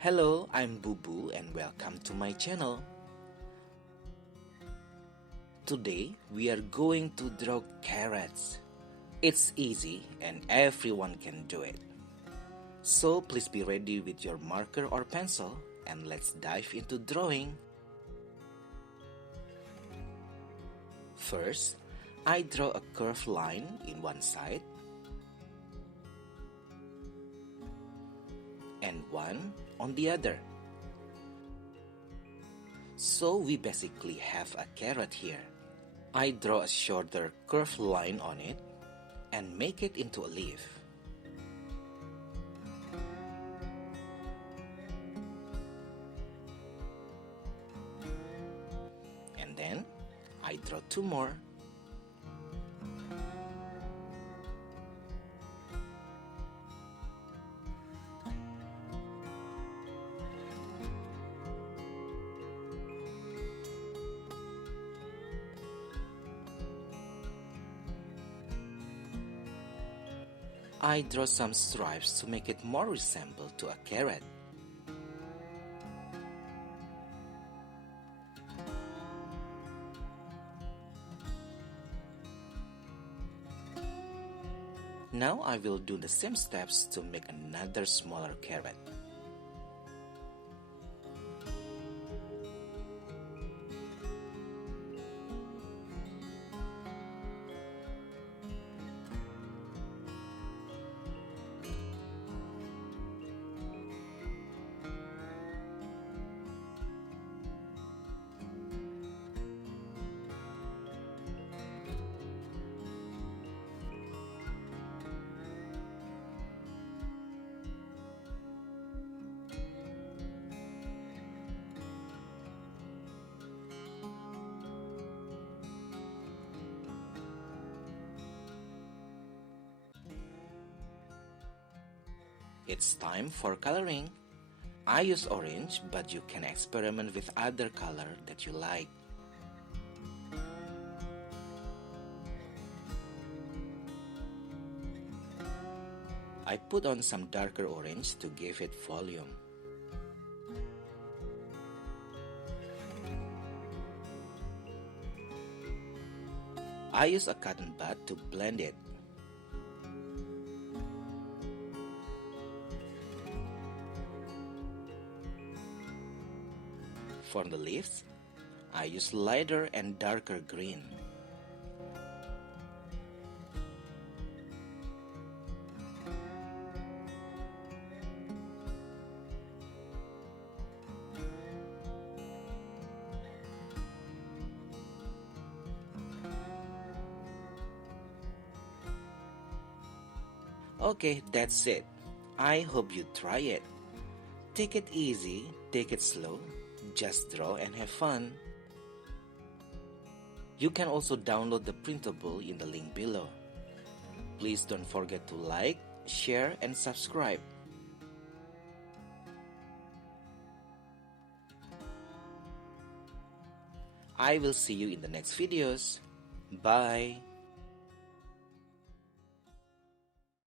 Hello, I'm Bubu and welcome to my channel. Today we are going to draw carrots. It's easy and everyone can do it. So please be ready with your marker or pencil and let's dive into drawing. First, I draw a curved line in one side and one on the other. So we basically have a carrot here. I draw a shorter curved line on it and make it into a leaf. And then I draw two more. I draw some stripes to make it more resemble to a carrot. Now I will do the same steps to make another smaller carrot. It's time for coloring. I use orange, but you can experiment with other color that you like. I put on some darker orange to give it volume. I use a cotton bud to blend it. For the leaves, I use lighter and darker green. Okay, that's it. I hope you try it. Take it easy, take it slow, just draw and have fun. You can also download the printable in the link below. Please don't forget to like, share, and subscribe. I will see you in the next videos. Bye.